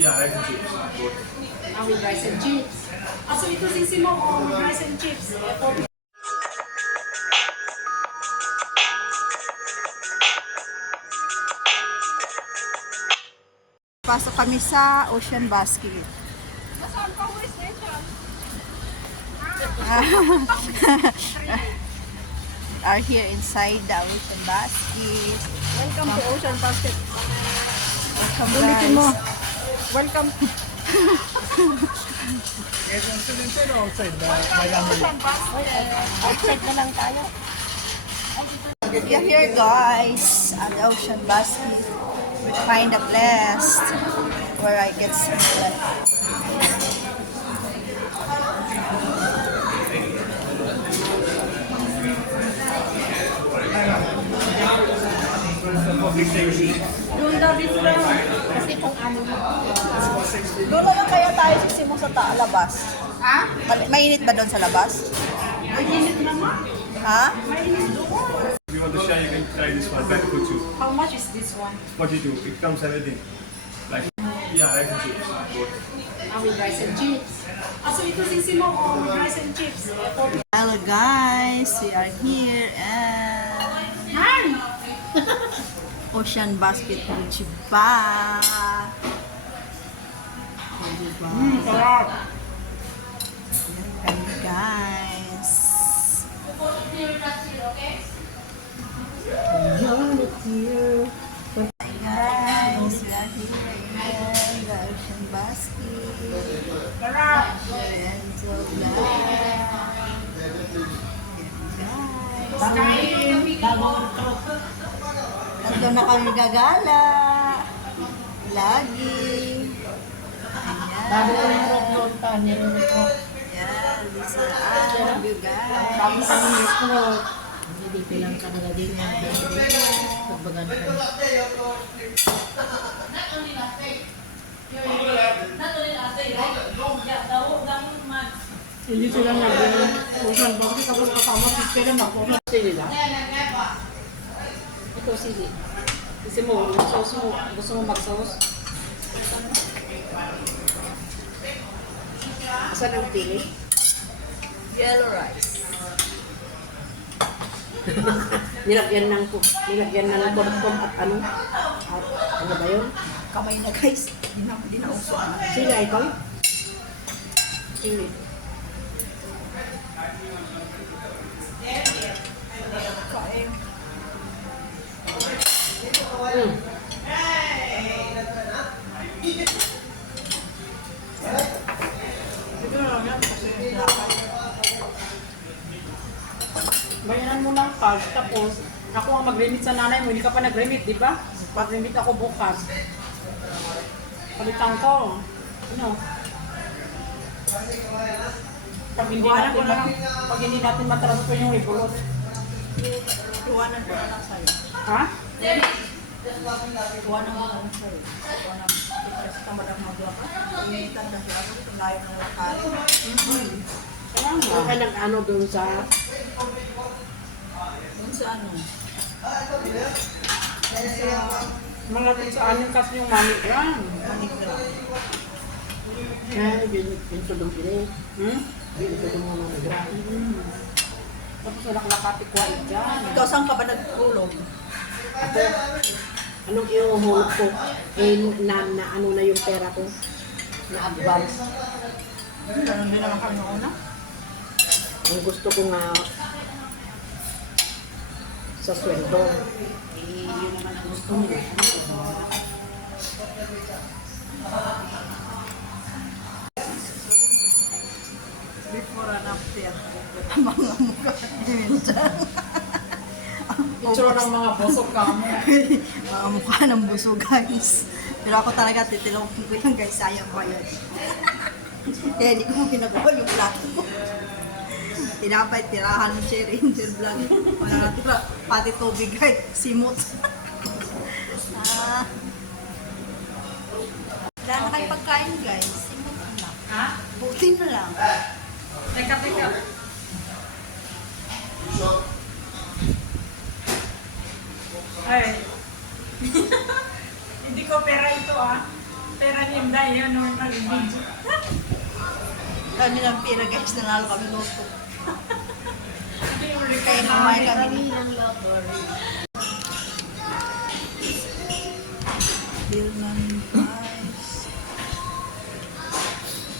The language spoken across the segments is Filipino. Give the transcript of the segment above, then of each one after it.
Yeah, rice and chips. Both. With rice and chips. So ito sisi mo with rice and chips. Pasok kami sa Ocean Basket. Nasaan pa West Station? Are here inside the Ocean Basket. Welcome to Ocean Basket. Welcome Ulitin mo. guys. Welcome. Outside. Ocean Basket. Outside na lang tayo. We are here guys at the Ocean Basket. We find a place where I can sleep. Doon daw dito lang. Kasi kung ano. Doon na lang kaya tayo sisimo sa labas. Ha? Mainit ba doon sa labas? Mainit naman. Ha? Mainit doon. If you want to share, you can try this one. That for two. How much is this one? 42. It comes everything. Like, yeah, rice and chips. Both. With rice and chips. So ito sisi mo with rice and chips. Hello guys, we are here at Hi! Ocean Basket Jiba. Jiba. Sarap. Ayan guys. Hi guys, we are here in the Ocean Basket. Sarap. And so guys. Nandun na kami gagala. Lagi. Bago ko Ayan. yung road pa, nilunod ko. Ayan. Lisa, love you guys. Bago kami nilunod. Hindi pilang ka nila din yan. Pagbagan ka. Hindi sila nag-usan. Bakit tapos kasama si Pera na ako? Sili lang. Ito sili. Kasi mo, gusto mo mag-sauce? Asan ang pili? Yellow rice. Nilagyan ng kortom at ano? At ano ba yun? Kamay na guys. Di na uso. Sila ito? Sili. Kain. Bayaran mo ng cash, tapos ako ang mag-remit sa nanay mo, hindi ka pa nag-remit, di ba? Pag-remit ako bukas. Palitan ko. Ano? Pag hindi natin matransfer yung ibulot. Iwanan ko na lang sa'yo. Ha? Iwanan ko na lang sa'yo. Iwanan. Kasi tamad ang magawa ka. Initan na siya. Kasi kung layo ng lakad. Kaya nga. Kaya nag-ano dun sa... Doon sa ano? Mga dun sa anin kasi yung manigram. Manigra. Ay, binito dun pili. Binito dun mga manigram. Tapos wala ka nakapikwain dyan. Ikaw saan ka ba nagkulog? Ako, anong iuhulog ko? Eh, na ano na yung pera ko? Na advance. Ganun din naman kami noon na. Ang gusto ko nga sa sweldo. Eh, yun naman ang gusto nila. Before and after. Mga mukha. Minsan. Itsura ng mga busok ka mo. Mga mukha ng buso guys. Pero ako talaga titilawin ko yan guys. Sayang ba yun? Kaya hindi ko ginagawa yung plato ko. Tinapay, tirahan ng Cherry Angel vlog. Wala na tira. Pati tubig guys. Simot. Wala na kayo pagkain guys. Simot na lang. Ha? Butin na lang. Teka. Ay. Hindi ko pera ito ah. pera ni Inday, yun, nung nag-video. Kami ng pira guys, nanalo kami loto. Hindi, uli Kaya naman kami. Bill ng guys.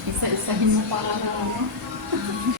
Isa-isahin mo para na ano.